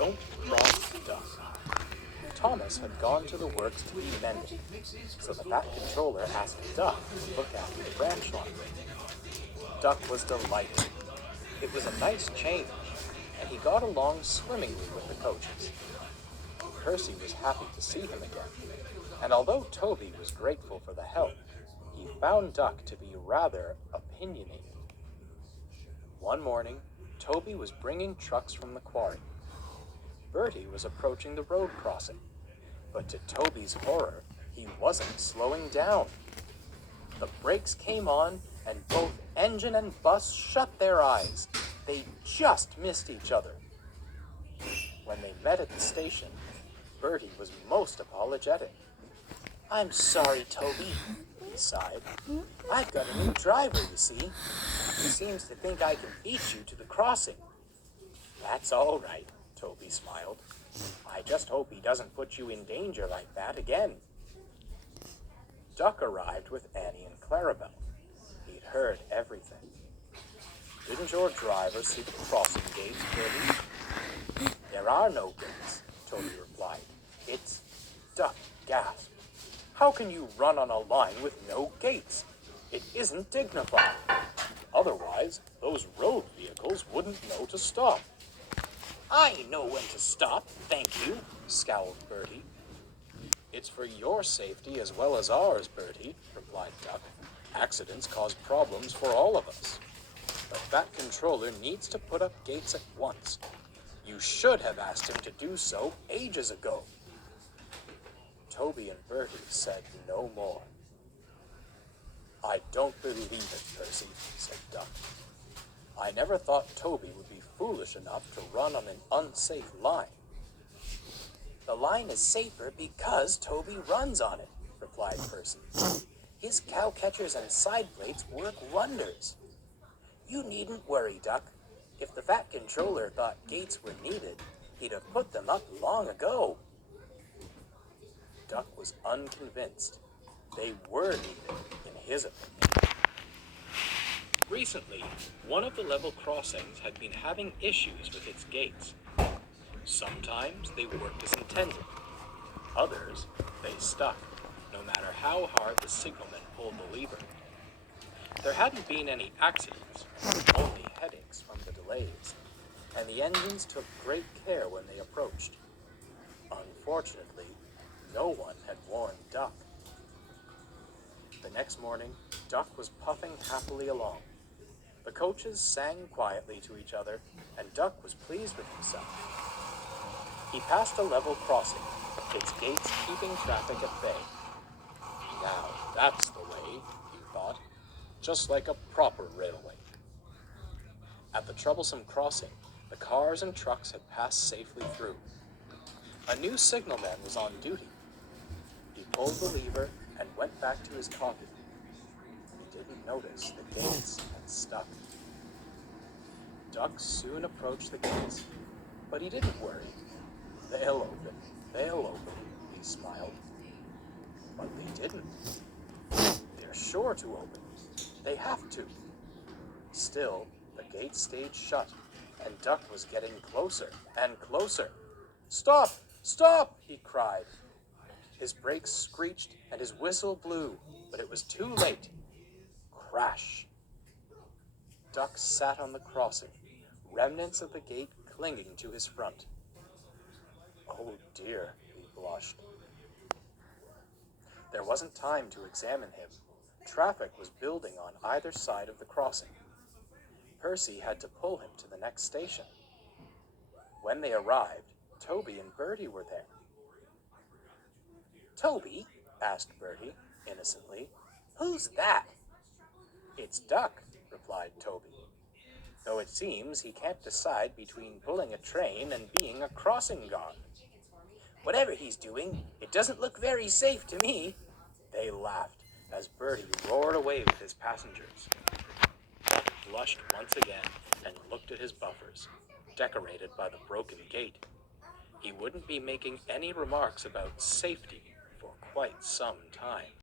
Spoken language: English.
Don't cross Duck. Thomas had gone to the works to be mended, so the Fat Controller asked Duck to look after the branch line. Duck was delighted. It was a nice change, and he got along swimmingly with the coaches. Percy was happy to see him again, and although Toby was grateful for the help, he found Duck to be rather opinionated. One morning, Toby was bringing trucks from the quarry. Bertie was approaching the road crossing, but to Toby's horror, he wasn't slowing down. The brakes came on, and both engine and bus shut their eyes. They just missed each other. When they met at the station, Bertie was most apologetic. "I'm sorry, Toby," he sighed. "I've got a new driver, you see. He seems to think I can beat you to the crossing." "That's all right," Toby smiled. "I just hope he doesn't put you in danger like that again." Duck arrived with Annie and Clarabelle. He'd heard everything. "Didn't your driver see the crossing gates, Bertie?" "There are no gates," Toby replied. "It's—" Duck gasped. "How can you run on a line with no gates? It isn't dignified. Otherwise, those road vehicles wouldn't know to stop." "I know when to stop, thank you," scowled Bertie. "It's for your safety as well as ours, Bertie," replied Duck. "Accidents cause problems for all of us. The Fat Controller needs to put up gates at once. You should have asked him to do so ages ago." Toby and Bertie said no more. "I don't believe it, Percy," said Duck. "I never thought Toby would be foolish enough to run on an unsafe line." "The line is safer because Toby runs on it," replied Percy. "His cow catchers and side plates work wonders. You needn't worry, Duck. If the Fat Controller thought gates were needed, he'd have put them up long ago." Duck was unconvinced. They were needed, in his opinion. Recently, one of the level crossings had been having issues with its gates. Sometimes they worked as intended. Others, they stuck, no matter how hard the signalman pulled the lever. There hadn't been any accidents, only headaches from the delays, and the engines took great care when they approached. Unfortunately, no one had warned Duck. The next morning, Duck was puffing happily along. The coaches sang quietly to each other, and Duck was pleased with himself. He passed a level crossing, its gates keeping traffic at bay. "Now that's the way," he thought, "just like a proper railway." At the troublesome crossing, the cars and trucks had passed safely through. A new signalman was on duty. He pulled the lever and went back to his coffee. He didn't notice the gates had stuck. Duck soon approached the gates, but he didn't worry. They'll open, he smiled. But they didn't. They're sure to open. They have to. Still, the gate stayed shut, and Duck was getting closer and closer. "Stop! Stop!" he cried. His brakes screeched and his whistle blew, but it was too late. Crash! Duck sat on the crossing, remnants of the gate clinging to his front. "Oh dear," he blushed. There wasn't time to examine him. Traffic was building on either side of the crossing. Percy had to pull him to the next station. When they arrived, Toby and Bertie were there. "Toby," asked Bertie, innocently, "who's that?" "It's Duck," replied Toby, "though it seems he can't decide between pulling a train and being a crossing guard." "Whatever he's doing, it doesn't look very safe to me." They laughed as Bertie roared away with his passengers. Duck blushed once again and looked at his buffers, decorated by the broken gate. He wouldn't be making any remarks about safety for quite some time.